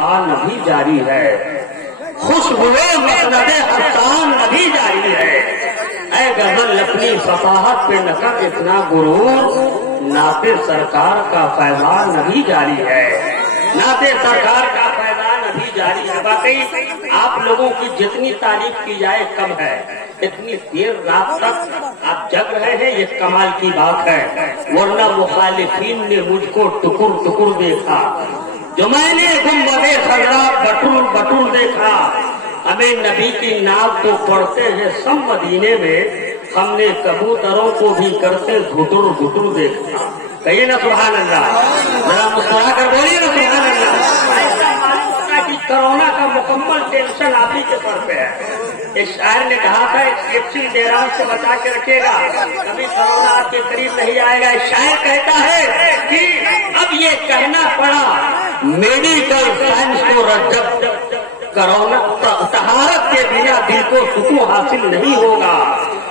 अफसान भी जारी है, खुशबुए मसनद हसान भी जारी है। ऐ गजल अपनी फसाहत पे न कर इतना गुरूर, नाते सरकार का फैजान भी जारी है, नाते सरकार का फैजान भी जारी है। वाकई आप लोगों की जितनी तारीफ की जाए कम है। इतनी देर रात तक आप जग रहे हैं, ये कमाल की बात है, वरना मुखालिफीन ने मुझको टुकुर टुकुर देखा, जो मैंने गुंबदे खजरा बटुर बटुर देखा। हमें नबी की नात को पढ़ते हैं सब मदीने में, हमने कबूतरों को भी करते घुटुर घुटुर देखा। कहिए ना सुभान अल्लाह, जरा मुस्कुरा कर बोलिए ना सुभान अल्लाह। ऐसा मालूम होता कि कोरोना का मुकम्मल टेंशन आप ही के सर पे है। एक शायर ने कहा था, एप्सिल डेरान से बचा के रखिएगा, कभी कोरोना आपके करीब नहीं आएगा। शायर कहता है कि अब ये कहना पड़ा मेडिकल साइंस को रद्द, कोरोना तहारत के बिना दिल को सुकून हासिल नहीं होगा,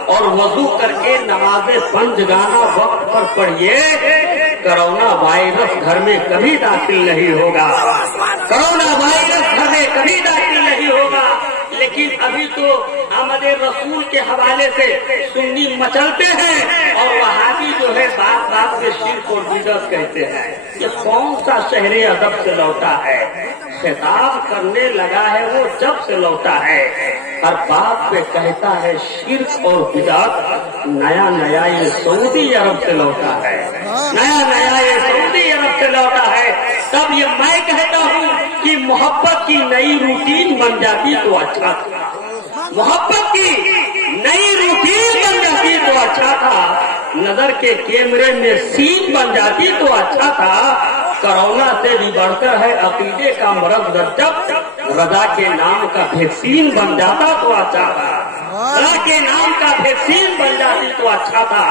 और वजू करके नमाज़े पंजगाना वक्त पर पढ़िए, कोरोना वायरस घर में कभी दाखिल नहीं होगा, कोरोना वायरस घर में कभी दाखिल नहीं होगा। लेकिन अभी तो अहमद रसूल के हवाले से सुन्नी मचलते हैं, और वहाबी जो है बात बात में शिर्क और बिदअत कहते हैं। ये कौन सा शहरे अदब से लौटा है, खिताब करने लगा है वो जब से लौटा है, हर बात पे कहता है शिर्क और बिदअत। नया नया ये सऊदी अरब से लौटा है, नया नया ये सऊदी अरब से लौटा है। तब ये मैं कहता हूँ कि मोहब्बत की नई रूटीन बन जाती तो अच्छा था, मोहब्बत की नई रूटीन बन जाती तो अच्छा था, नजर के कैमरे में सीन बन जाती तो अच्छा था। कोरोना से भी बढ़कर है अकीदे का मरज, जब रजा के नाम का वैक्सीन बन जाता तो अच्छा था, रजा के नाम का वैक्सीन बन जाती तो अच्छा था।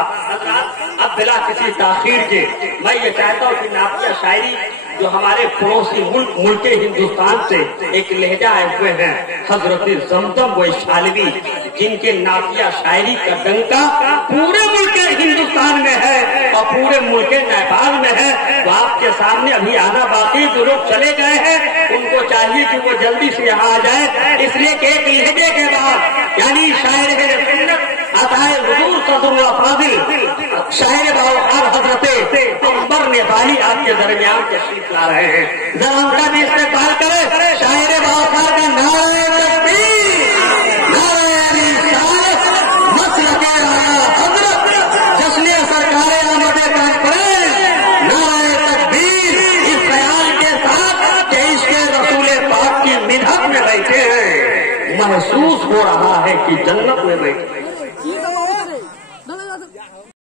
अब बिला किसी ताखीर के मैं ये चाहता हूँ कि नातिया शायरी जो हमारे पड़ोसी मुल्क हिंदुस्तान से एक लहजा आए हुए हैं, हजरत जमजम वैशालवी, जिनके नातिया शायरी का डंका पूरे मुल्क हिंदुस्तान में है और पूरे मुल्क नेपाल में है। वो आपके सामने अभी आना बाकी, जो लोग चले गए हैं उनको चाहिए कि वो जल्दी से यहाँ आ जाए, इसलिए कि एक लहजे के बाद यानी शायर अताए हुजूर सदरुल्लाह फाजिल शायर बावकार हजरते अंबर नेपाली आपके दरमियान तशरीफ ला रहे हैं। जरा उनका भी इस्तेमाल करें, शायर बावकार का नारे तकबीर, नारे रिसालत, मसलके आला हजरत, जश्न सरकारे आमद कांफ्रेंस, नारे तकबीर, इस ख्याल के साथ कि इसके रसूल पाक की मिन्हत में बैठे हैं, महसूस हो रहा है कि जन्नत में बैठे हैं।